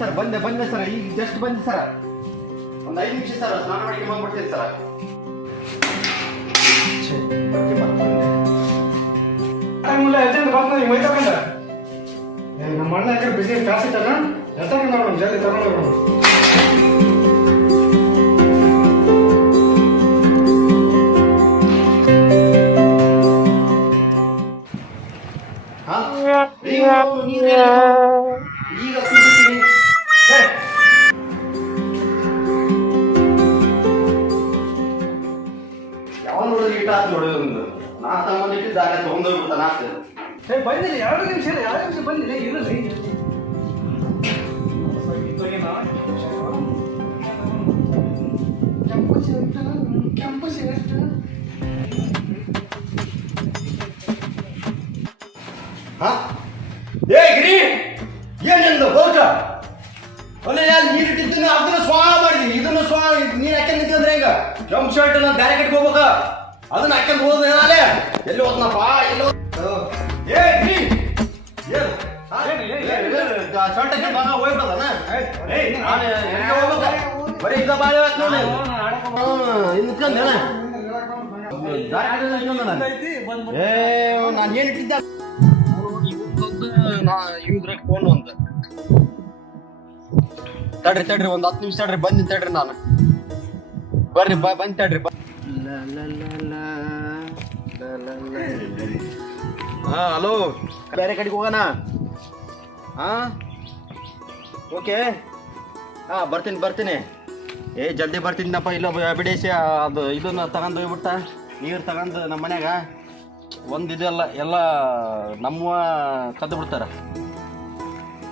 Sir ಬಂದೆ sir ಈಗ just ಬಂದೆ ಸರ್ ಒಂದು 5 ನಿಮಿಷ ಸರ್ ಸ್ನಾನ ಮಾಡಿ ಬಂದ್ಬಿಡ್ತೀನಿ ಸರ್ ನಮ್ಮ ಅಣ್ಣ ಯಾಕಂದ್ರೆ ಬಿಸ್ನೆಸ್ ಕಾಸು ಇಟ್ಟಾರ ಎತ್ತಕೊಂಡು ನೋಡೋಣ ಜಲ್ದಿ ತಗೊಂಡು ಹೋಗೋಣ. ಈಗ ಕುಡಿತೀನಿ ಯಾವ ನೋಡಿದ್ರೆ ಇಟ್ಟ ನೋಡೋದು ನಾ ತಗೊಂಡಿಟ್ಟಿದ್ದಾಗ ತಗೊಂಡೋಗ್ಬಿಡ್ತಾನ ಬಂದಿಲ್ಲ 2 ನಿಮಿಷ ಬಂದಿಲ್ಲ ಇರಲಿ ಕೆಂಪು ಸಿಗಷ್ಟು ಏ ಗಿರಿ ಏನಿಂದ ಬಹುಚ ಅಲ್ಲೇ ನೀರಿಟ್ಟಿದ್ದನ್ನು ಅದನ್ನ ಸ್ವಾಹ ಮಾಡಿದೀನಿ ಇದನ್ನು ಸ್ವಾಹ ನೀರು ಹಾಕ್ಯಂಡ್ ನಿಂತಿದ್ರೆ ಈಗ ಕೆಂಪು ಶರ್ಟ್ ನಾನು ಬ್ಯಾರೆ ಕಡೆಗೆ ಹೋಗ್ಬೇಕ ಅದನ್ನ ಹಾಕ್ಯಂಡ್ ಹೋದ ನಾಳೆ ಎಲ್ಲಿ ಹೋದ್ನಪ್ಪ ಎಲ್ಲೋ ಏ ಗಿರಿ ಶರ್ಟ್ ಹಾಕ್ಯಂಡ್ ಮಗ ಹೋಗ್ಬಿಡದನ ನಾನು ಎಲ್ಲಿಗೆ ಹೋಗ್ಬೇಕ ಬರೀ ಇದ ಬಾಳೆ ನೋಡಿ ನಿಂತ್ಕೊಂಡೇನ ಏ ನಾನು ಏನ್ ಇಟ್ಟಿದ್ದ ಇವ್ರ ಫೋನ್ ಅಂತ ತಡ್ರಿ ಒಂದ್ 10 ನಿಮಿಷ ತಡ್ರಿ ಬಂದಿ ತಡ್ರಿ ನಾನು ಬರ್ರಿ ಬಂದ್ ತಡ್ರಿ ಹಾ ಹಲೋ ಬೇರೆ ಕಡೆಗೆ ಹೋಗೋಣ ಹಾ ಓಕೆ ಹಾ ಬರ್ತೀನಿ ಏ ಜಲ್ದಿ ಬರ್ತೀನಪ್ಪ ಇಲ್ಲ ಬಿಡೇಸಿ ಅದು ಇದನ್ನ ತಗೊಂಡು ಹೋಗ್ಬಿಟ್ಟ ನೀರು ತಗೊಂಡು ನಮ್ಮ ಮನ್ಯಾಗ ಒಂದು ಇದೆಲ್ಲ ಎಲ್ಲ ನಮ್ಮ ಕದ್ದು ಬಿಡ್ತಾರ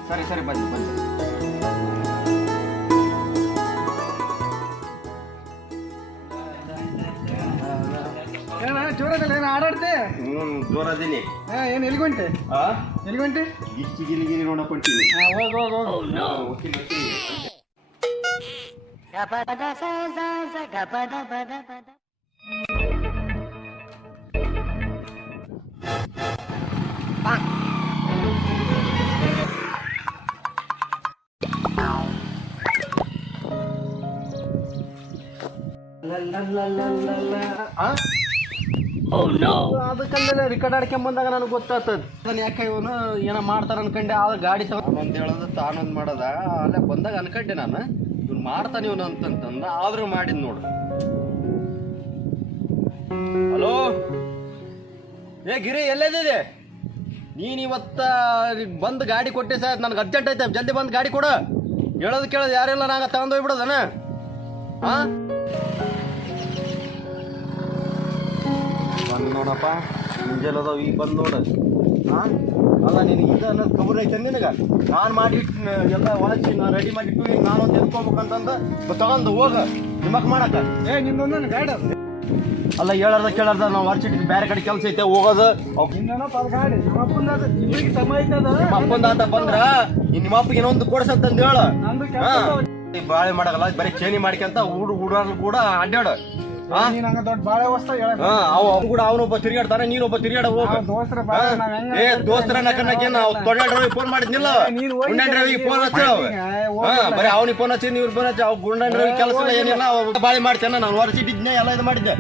ಸರಿ ಬನ್ನಿ ಜೋರದಲ್ಲ ಏನು ಆಡಾಡ್ತೆ ಜೋರದೀನಿ ಏನು ಎಲ್ಲಿಗೊಂಟೆ ಗಿಚ್ಚಿ ಗಿಲಿ ನೋಡಕ್ ಹೊಂಟೀನಿ ಅದಕ್ಕಲ್ಲೇ ರಿಕಾರ್ಡ್ ಆಡ್ಕೊಂಡ್ ಬಂದಾಗ ನನಗೆ ಗೊತ್ತಾಗ್ತದ ನಾನು ಯಾಕೆ ಇವನು ಏನೋ ಮಾಡ್ತಾರ ಅನ್ಕಂಡೆ ಆ ಗಾಡಿ ತಗೊಂಡ್ ಹೇಳೋದು ತಾನೊಂದು ಮಾಡೋದ ಅಲ್ಲೇ ಬಂದಾಗ ಅನ್ಕಂಡೆ ನಾನು ಇವ್ನು ಮಾಡ್ತಾನೆ ಇವನು ಅಂತಂದ ಆದ್ರೂ ಮಾಡಿದ್ ನೋಡು ಹಲೋ ಏ ಗಿರಿ ಎಲ್ಲದಿದೆ ನೀನ್ ಇವತ್ತ ಬಂದು ಗಾಡಿ ಕೊಟ್ಟೆ ಸರ್ ನನ್ಗೆ ಅರ್ಜೆಂಟ್ ಐತೆ ಜಲ್ದಿ ಬಂದು ಗಾಡಿ ಕೊಡು ಹೇಳೋದು ಕೇಳೋದು ಯಾರೆಲ್ಲ ನಾಗ ತಗೊಂಡೋಗ್ಬಿಡೋದನ ಹಾ ಬಂದು ನೋಡಪ್ಪ ಮುಂಜಾನೆ ಅದಾವ ಈಗ ಬಂದು ನೋಡು ಹಾಂ ಅಲ್ಲ ನಿನಗೆ ಇದು ಅನ್ನೋದು ಕಬರ್ ಐತೆ ನಿನಗೆ ನಾನು ಮಾಡಿಟ್ಟು ಎಲ್ಲ ಒಳಚಿ ನಾನು ರೆಡಿ ಮಾಡಿಟ್ಟು ನಾನು ಒಂದು ಎತ್ಕೋಬೇಕಂತಂದು ತಗೊಂಡು ಹೋಗ ನಿಮ್ಮಕ್ಕೆ ಮಾಡಕ್ಕ ನಿಂದೊಂದು ಗಾಡಿ ಅಲ್ಲ ಹೇಳಾರ್ದ ಕೇಳಾರ್ದ ನಾವು ವರ್ಷಿಟ್ಟು ಬೇರೆ ಕಡೆ ಕೆಲಸ ಐತೆ ಹೋಗೋದು ಗಾಡಿ ನಮ್ಮ ಅಪ್ಪಂದ ಅಂತ ಬಂದ್ರ ನಿಮ್ಮ ಅಪ್ಪಗೆ ಏನೊಂದು ಕೊಡ್ಸಂತಂದು ಹೇಳು ಬಾಳೆ ಮಾಡಲ್ಲ ಬರೀ ಚೇನಿ ಮಾಡ್ಕೊಂತ ಹುಡುಗರು ಕೂಡ ಅಡ್ಡಾಡು ಅವನೊಬ್ಬ ತಿರ್ಗಾಡ್ತಾನೆ ನೀನೊಬ್ಬ ತಿರ್ಗಾಡ ಹೋಗ ದೋಸ್ತರ ನಕ್ಕನಕ್ಕೆ ನಾವು ತೊಂಡ ಫೋನ್ ಮಾಡಿದ್ನಿಲ್ಲ ಗುಂಡ ರವಿಗೆ ಫೋನ್ ಹಚ್ಚ ಬರೀ ಅವನಿಗೆ ಫೋನ್ ಹಚ್ಚಿ ನೀವು ಫೋನ್ ಹಚ್ಚಿ ಅವ್ ಗುಂಡ ರವಿ ಕೆಲಸ ಏನಿಲ್ಲ ಬಾಳೆ ಮಾಡ್ತೇನೆ ನಾನು ಹೊರಸಿಟ್ಟಿದ್ನೆ ಎಲ್ಲ ಇದು ಮಾಡಿದ್ದೆ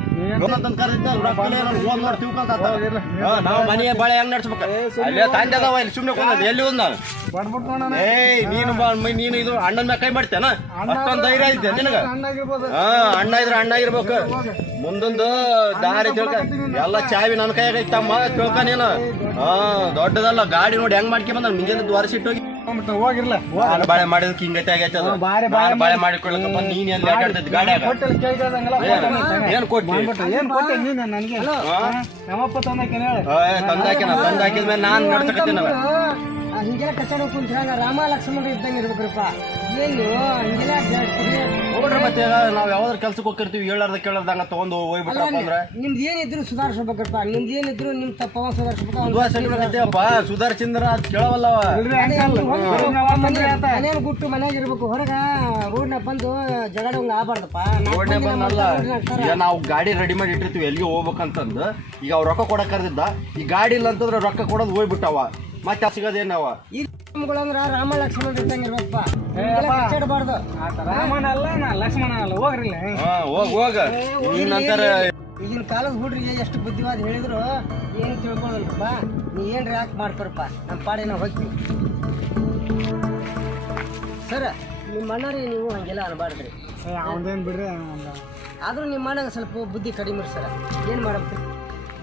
ನಾವು ಮನೆಯ ಬಾಳೆ ಹೆಂಗ್ ನಡ್ಸ್ಬೇಕ ಅಲ್ಲೇ ತಾಂಡಿ ಅದಾವ ಇಲ್ಲಿ ಸುಮ್ನೆ ಎಲ್ಲಿ ಒಂದ್ ನೀನು ಇದು ಅಣ್ಣನ ಮ್ಯಾಗ ಕೈ ಮಾಡ್ತೇನ ಅಷ್ಟೊಂದು ಧೈರ್ಯ ಐತೆ ನಿನಗ ಅಣ್ಣ ಇದ್ರೆ ಅಣ್ಣ ಆಗಿರ್ಬೇಕು ಮುಂದೊಂದು ದಾರಿ ತಿಳ್ಕ ಎಲ್ಲ ಚಾವಿ ನನ್ನ ಕೈಯಾಗ ಐತಮ್ಮ ತಿಳ್ಕ ನೀನು ದೊಡ್ಡದಲ್ಲ ಗಾಡಿ ನೋಡಿ ಹೆಂಗ್ ಮಾಡ್ಕೊ ಬಂದ ಮುಂಜಾನೆ ವರ್ಷಿಟ್ಟು ಹೋಗಿ ಹೋಗಿರ್ಲ ಬಾಳೆ ಮಾಡಿದಕ್ಕೆ ಹಿಂಗೈತೆ ಆಗೈತೆ ಬಾಳೆ ಮಾಡಿಕೊಳ್ಳಕ ನೀನ್ ಎಲ್ಲಿ ಆಟಾಡ್ತಿದ್ ಗಾಡಿಯಾಗ ಏನ್ ಕೊಟ್ಟಿ ತಂದಾಕಿದ್ಮೇಲೆ ನಾನ್ ನಡ್ಸಕತ್ತೀನಿ ಹಿಂಗೆಲ್ಲ ಕಚಡ ಕುಂತ್ರಾಗ ರಾಮ ಲಕ್ಷ್ಮಣ ಇದ್ದಂಗೆ ಇರ್ಬೇಕ್ರಪ್ಪ ಏನು ಹಿಂಗೆಲ್ಲ ಹೋಗ್ರಿ ಮತ್ತೆ ನಾವ್ ಯಾವ್ದಾರ ಕೆಲ್ಸಕ್ಕೆ ಹೋಗಿರ್ತೀವಿ ಹೇಳಾರ್ದ ಕೇಳಾರ್ದಂಗ ತಗೊಂಡು ಹೋಗ್ಬಿಟ್ರಪ್ಪ ಅಂದ್ರೆ ನಿಮ್ದು ಏನಿದ್ರು ಸುಧಾರಿಸ್ಬೇಕಪ್ಪ ನಿಮ್ದು ಏನಿದ್ರು ನಿಮ್ ತಪ್ಪವ ಸುಧಾರಿಸ್ಬೇಕು ಸುಧಾರಿಸಿದ್ರ ಅದ್ ಕೇಳವಲ್ಲವ ಮನೇಲಿ ಗುಟ್ಟು ಮನ್ಯಾಗ ಇರ್ಬೇಕು ಹೊರಗ ರೋಡ್ನಾಗ ಬಂದು ಜಗಡಂಗ ಆಗ್ಬಾರ್ದಪ್ಪ ರೋಡ್ನೇ ಬಂದಲ್ಲ ಈಗ ನಾವು ಗಾಡಿ ರೆಡಿ ಮಾಡಿ ಇಟ್ಟಿರ್ತೀವಿ ಎಲ್ಲಿಗೆ ಹೋಗ್ಬೇಕಂತಂದು ಈಗ ಅವ್ರು ರೊಕ್ಕ ಕೊಡಕ್ ಕರ್ದಿದ್ದ ಈ ಗಾಡಿ ಇಲ್ಲ ಅಂತಂದ್ರೆ ರೊಕ್ಕ ಕೊಡೋದು ಹೋಗ್ಬಿಟ್ಟವ ಮತ್ತೆ ಸಿಗೋದೇನು ನಾವು ಈ ಅಂದ್ರ ರಾಮ ಲಕ್ಷ್ಮಣ ಇದ್ದಂಗೆ ಇರ್ಬೇಕಪ್ಪ ಕಚ್ಚಾಡಬಾರ್ದು. ರಾಮನ ಅಲ್ಲ ನಾ ಲಕ್ಷ್ಮಣ ಅಲ್ಲ, ಹೋಗ್ರಿ ಹೋಗ ನಂತರ ಈಗಿನ ಕಾಲದ ಹುಡ್ರಿಗೆ ಎಷ್ಟು ಬುದ್ಧಿವಾದ ಹೇಳಿದ್ರು ಏನು ತಿಳ್ಕೊಳ್ಳಲ್ರಪ್ಪ. ನೀ ಏನ್ರಿ ಯಾಕೆ ಮಾಡ್ಕೊರಪ್ಪ, ನಮ್ಮ ಪಾಡಿ ನಾವು ಹೋಗ್ತೀವಿ. ಸರ್ ನಿಮ್ಮ ಅಣ್ಣರಿ ನೀವು ಹಂಗೆಲ್ಲ ಅನ್ಬಾರ್ದ್ರಿ. ಅವನದೇನು ಬಿಡ್ರಿ. ಆದ್ರೂ ನಿಮ್ಮ ಅಣ್ಣಗೆ ಸ್ವಲ್ಪ ಬುದ್ಧಿ ಕಡಿಮೆ ಸರ್. ಏನು ಮಾಡಬೇಕು?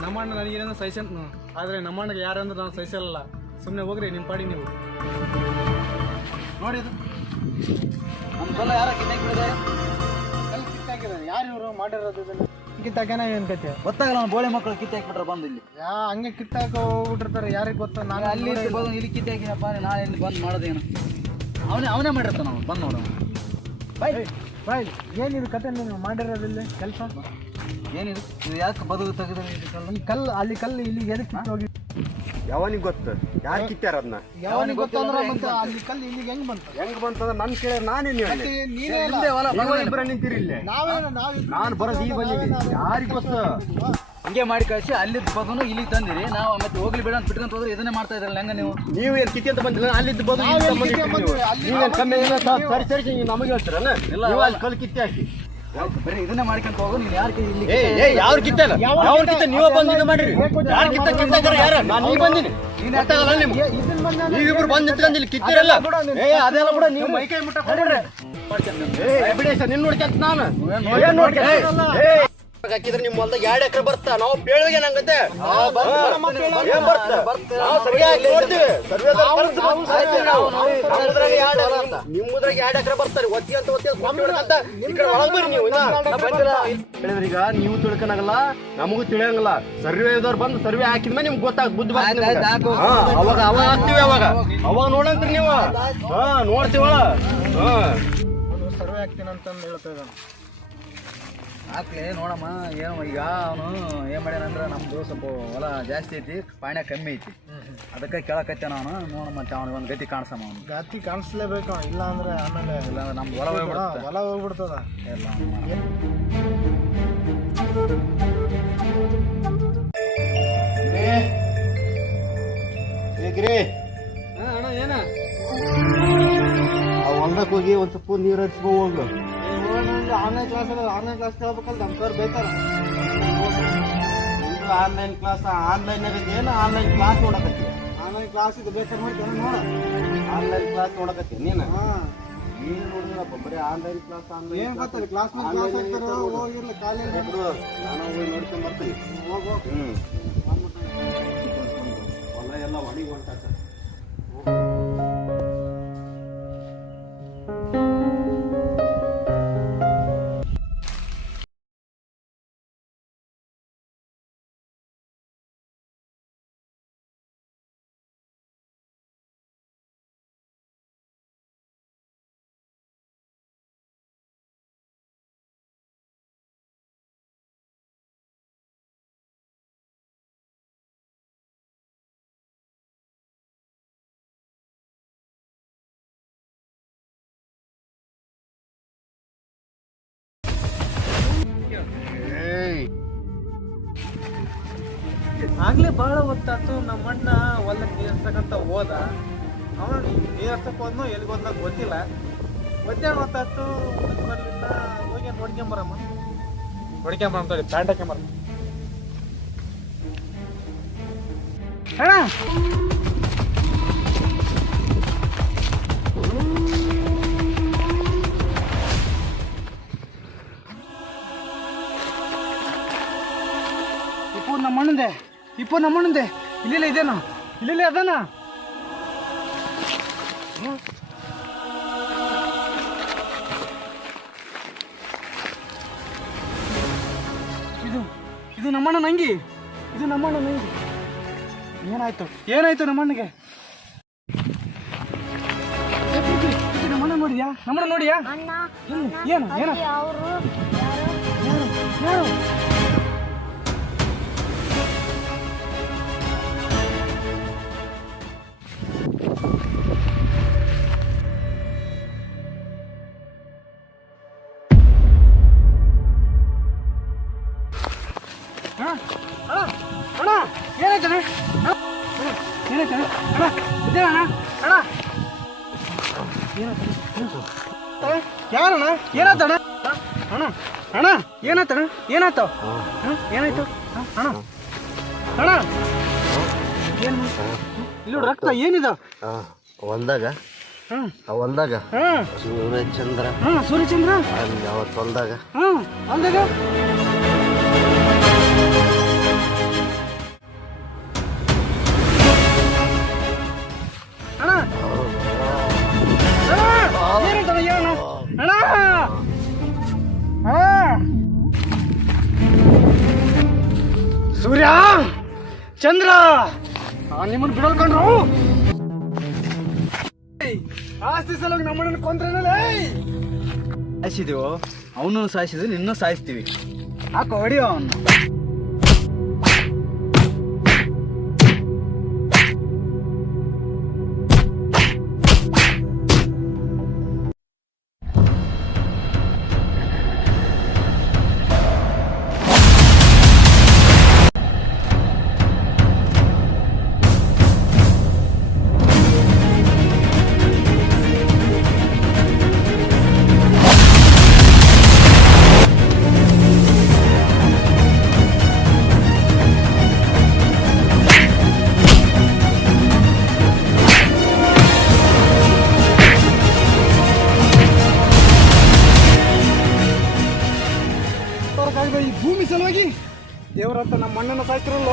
ನಮ್ಮ ಅಣ್ಣ ನನಗೇನೋ ಸಹಿಸಂತ, ಆದರೆ ನಮ್ಮ ಅಣ್ಣಗೆ ಯಾರಂದ್ರೆ ನಾನು ಸಹಿಸಲ್ಲ. ಸುಮ್ಮನೆ ಹೋಗ್ರಿ ನಿಮ್ಮ ಪಾಡಿ ನೀವು. ನೋಡಿ ನಮ್ಮ ಕಲ್ಲ ಯಾರ ಕಿತ್ತಾಕಿದ್ದಾರೆ, ಕಲ್ಲು ಕಿತ್ತಾಕಿದ್ದಾರೆ. ಯಾರು ಇವರು ಮಾಡಿರೋದು ಇದನ್ನು? ಕಿತ್ತಾಕನ ಏನು ಕತೆ ಗೊತ್ತಾಗಲ್ಲ. ನಮ್ಮ ಬೋಳೆ ಮಕ್ಕಳು ಕಿತ್ತಾಕ್ಬಿಟ್ರೆ ಬಂದು ಇಲ್ಲಿ ಹಂಗೆ ಕಿತ್ತಾಕ ಹೋಗ್ಬಿಟ್ಟಿರ್ತಾರೆ. ಯಾರಿಗೆ ಗೊತ್ತ? ನಾನು ಅಲ್ಲಿ ಇಲ್ಲಿ ಕಿತ್ತಾಕಿನಪ್ಪ. ನಾಳೆ ಇಲ್ಲಿ ಬಂದ್ ಮಾಡೋದೇನು? ಅವನೇ ಮಾಡಿರ್ತಾನ ನಾವು ಬಂದು ನೋಡೋಣ. ಬಾಯ್ ಏನಿದು ಕತೆ ನೀವು ಮಾಡಿರೋದಿಲ್ಲ ಕೆಲಸ? ಏನಿದು ಇದು ಯಾಕೆ ಬದುಕು ತೆಗೆದ್ರೆ ಈ ಕಲ್ಲು ಅಲ್ಲಿ ಕಲ್ಲು ಇಲ್ಲಿ ಎದಕ್ಕೆ ಕಿತ್ತು ಹೋಗಿ? ಯಾವನಿಗೆ ಗೊತ್ತು ಯಾರು ಕಿತ್ತಾರ ಅದನ್ನ? ಯಾವನಿಗೆ ಗೊತ್ತಂದ್ರೆ ಮತ್ತೆ ಅಲ್ಲಿ ಕಲ್ಲು ಇಲ್ಲಿಗೆ ಹೆಂಗ್ ಬಂತು? ಹೆಂಗ್ ಬಂತಂದ್ರೆ ನನ್ನ ಕೇಳಿ ನಾನೇನು ನೀನೇ ನಿಂತಿರಿ ಇಲ್ಲಿ. ನಾವೇನು ನಾನು ಬರೋದು ಈ ಬಂದಿದ್ದೀನಿ. ಯಾರಿಗೆ ಗೊತ್ತು? ಹಿಂಗೆ ಮಾಡಿ ಕಳಿಸಿ ಅಲ್ಲಿದ್ದ ಬದನು ಇಲ್ಲಿಗೆ ತಂದಿರಿ. ನಾವು ಮತ್ತೆ ಹೋಗ್ಲಿ ಬೇಡ ಅಂತ ಬಿಟ್ಕೊಂತ ಹೋದ್ರೆ ಇದನ್ನೇ ಮಾಡ್ತಾ ಇದ್ರಲ್ಲ ಹೆಂಗ ನೀವು? ನೀವು ಏನು ಕಿತ್ತಿ ಅಂತ ಬಂದಿಲ್ಲ, ಅಲ್ಲಿದ್ದ ಬದು ಕಮ್ಮಿ ಸರಿ ನಮಗೆ ಹೇಳ್ತೀರಲ್ಲ. ನೀವು ಅಲ್ಲಿ ಕಲ್ಲು ಕಿತ್ತಿ ಹಾಕಿ ಬರೀ ಇದನ್ನೇ ಮಾಡ್ಕೊಂತ ಹೋಗು. ನೀನು ಯಾರು ಇಲ್ಲಿ ಯಾರು ಕಿತ್ತಲ್ಲ? ಯಾವ ಕಿತ್ತ ನೀವು ಬಂದಿದ್ದು ಮಾಡಿರಿ. ಯಾರು ಕಿತ್ತಾರ? ಯಾರು? ನಾನು ನೀವು ಬಂದಿನಿ. ಗೊತ್ತಾಗಲ್ಲ ನಿಮ್ಗೆ? ನೀವಿಬ್ರು ಬಂದು ನಿಂತ್ಕೊಂಡು ಇಲ್ಲಿ ಕಿತ್ತಿರಲ್ಲ. ಅದೆಲ್ಲ ಕೂಡ ನೀವು ಮೈ ಕೈ ಮುಟ್ಟ ಕೊಡ್ರಿ. ಬಿಡೇಶ ನಿನ್ನ ನೋಡ್ಕೊಂತ ನಾನು ಏನ್ ನೋಡ್ಕೊಂತ ಹಾಕಿದ್ರೆ ನಿಮ್ಮ ಹೊಲ್ದಾಗ 2 ಎಕರೆ ಬರ್ತಾ. ನಾವು ಬೇಳಿಗೆ ನಂಗಂತೆ ನಿಮ್ಮದ್ರಾಗ 2 ಎಕರೆ ಬರ್ತಾರೆ. ಒತ್ತಿ ಅಂತ ಹೇಳಿದ್ರೀಗ ನೀವು ತಿಳ್ಕೊನಾಗಲ್ಲ, ನಮಗೂ ತಿಳಿಯಂಗಿಲ್ಲ. ಸರ್ವೇದವ್ರು ಬಂದು ಸರ್ವೆ ಹಾಕಿದ್ಮೇಲೆ ನಿಮ್ಗೆ ಗೊತ್ತಾಗ ಬುದ್ಧಿ ಬರ್ತದೆ. ಅವಾಗ ಹಾಕ್ತಿವಿ. ಅವಾಗ ನೋಡಂತ್ರಿ ನೀವು. ನೋಡ್ತೀವ. ಸರ್ವೆ ಹಾಕ್ತೀನಿ ಅಂತಂದು ಹೇಳ್ತಾ ಇದ್ದಾನೆ. ಹಾಕ್ಲಿ ನೋಡಮ್ಮ. ಏನು ಈಗ ಅವನು ಏನು ಮಾಡ್ಯಾನಂದ್ರೆ ನಮ್ದು ಸ್ವಲ್ಪ ಹೊಲ ಜಾಸ್ತಿ ಐತಿ, ಪಾಣ್ಯ ಕಮ್ಮಿ ಐತಿ. ಅದಕ್ಕೆ ಕೇಳಕತ್ತಾನ ಅವನು. ನೋಡಮ್ಮ ಅವ್ನಿಗೆ ಒಂದು ಗತಿ ಕಾಣಿಸಮ್ಮ. ಅವನು ಗಾತಿ ಕಾಣಿಸ್ಲೇಬೇಕು. ಇಲ್ಲ ಅಂದ್ರೆ ಆಮೇಲೆ ಇಲ್ಲ ಅಂದ್ರೆ ನಮ್ದು ಹೊಲ ಹೋಗ್ಬಿಡುತ್ತೆ. ಹೊಲ ಹೋಗ್ಬಿಡ್ತದ. ಎಲ್ಲ ಅಣ್ಣ ಏನ ಹೊಲ್ದಕ್ಕೆ ಹೋಗಿ ಒಂದು ಸ್ವಲ್ಪ ನೀರು ಹಚ್ಕೊ ಹೋಗ್ಲು. ಆನ್ಲೈನ್ ಕ್ಲಾಸ್ ಹೇಳ್ಬೇಕಲ್ಲ. ನಮ್ಮ ಸರ್ ಬೇಕಾರೆ ಆನ್ಲೈನ್ ಕ್ಲಾಸ್ ಏನು ಆನ್ಲೈನ್ ಕ್ಲಾಸ್ ನೋಡಕತ್ತಿ? ಆನ್ಲೈನ್ ಕ್ಲಾಸ್ ಇದು ಬೇಕಾದ್ರೆ ಮಾಡ್ತಾನೆ ನೋಡ. ಆನ್ಲೈನ್ ಕ್ಲಾಸ್ ನೋಡಕತ್ತಿ ನೀನು? ಏನು ನೋಡಿದ್ರಪ್ಪ ಬರೀ ಆನ್ಲೈನ್ ಕ್ಲಾಸ್ ಏನು ಗೊತ್ತಲ್ಲ? ಕ್ಲಾಸ್ ಮೇಲೆ ಕ್ಲಾಸ್ ಆಗ್ತಾರೆ. ಹೋಗಿರ್ಲಿ ಕಾಲೇಜ್ ನಾನು ಹೋಗಿ ನೋಡ್ಕೊಂಡ್ ಬರ್ತೀನಿ. ಹೋಗು. ಹೊಲ ಎಲ್ಲ ಒಣಗಿ ಹೊಂಟಾಕ. ಆಗ್ಲೇ ಬಹಳ ಹೊತ್ತಾತು. ನಮ್ಮ ಅಣ್ಣ ಹೊಲಕ್ಕೆ ನೀರ್ಸಕ್ಕಂತ ಹೋದ. ಅವನು ನೀರ್ಸಕ್ಕೆ ಹೋದ್ನೋ ಎಲ್ಲಿಗೆ ಹೋದ್ನ ಗೊತ್ತಿಲ್ಲ. ಮಧ್ಯಾಹ್ನ ಹೊತ್ತಾತು. ಬರ್ಲಿಲ್ಲ. ಹೋಗಿ ನೋಡ್ಕೊಂಬರಮ್ಮ. ನೋಡ್ಕೊಂಬರ ಪ್ಯಾಂಟ್ ಹಾಕೊಂಬರ. ಇಪ್ಪು ನಮ್ಮಣ್ಣಂದೆ ಇಲ್ಲಿಲ್ಲ ಇದೇನ? ಇಲ್ಲಿ ಅದಾನ. ಇದು ನಮ್ಮಣ್ಣ ನಂಗಿ. ಏನಾಯ್ತು ನಮ್ಮಣ್ಣಗೆ? ನಮ್ಮಣ್ಣ ನೋಡಿಯಾ? ಏನು ಏನಾಯ್ತಣ್ಣ ಅಣ್ಣ ಇದ್ದೇವಣ್ಣ ಅಣ್ಣ ಯಾರಣ್ಣ ಏನಾಯ್ತಣ್ಣ ಅಣ್ಣ ಅಣ್ಣ ಏನಾಯ್ತಣ್ಣ ಏನಾಯ್ತು ಏನಾಯ್ತು ಅಣ್ಣ ಅಣ್ಣ ಏನು ಇಲ್ಲಿ ರಕ್ತ ಏನಿದ ಹೊಲ್ದಾಗ ಹೊಲ್ದಾಗ ಸೂರ್ಯಚಂದ್ರ ಸೂರ್ಯಚಂದ್ರ ಅಲ್ಲಿ ಅವತ್ತು ಹೊಲ್ದಾಗ ಅಂದಾಗ ಅಣ್ಣ ಏನಂತಣ್ಣ ಹೇಳಣ್ಣ ಅಣ್ಣ ಸೂರ್ಯ ಚಂದ್ರ ನಿಮ್ಮನ್ನು ಬಿಡಲ್ಕೊಂಡ್ರು ಆಸ್ತಿ ಸಲುವಾಗಿ ನಮ್ಮನ್ನ ಕೊಂದ್ರನಲ್ಲ ಸಾಯಿಸಿದೀವೋ ಅವನು ಸಾಯಿಸಿದ್ವಿ ನಿನ್ನೂ ಸಾಯಿಸ್ತೀವಿ ಹಾಕೋ ಹೊಡಿಯೋ ಅವನು ಈ ಭೂಮಿ ಸಲುವಾಗಿ ದೇವರಂತ ನಮ್ಮ ಮಣ್ಣನ್ನು ಸಾಯ್ತಿರಲ್ಲ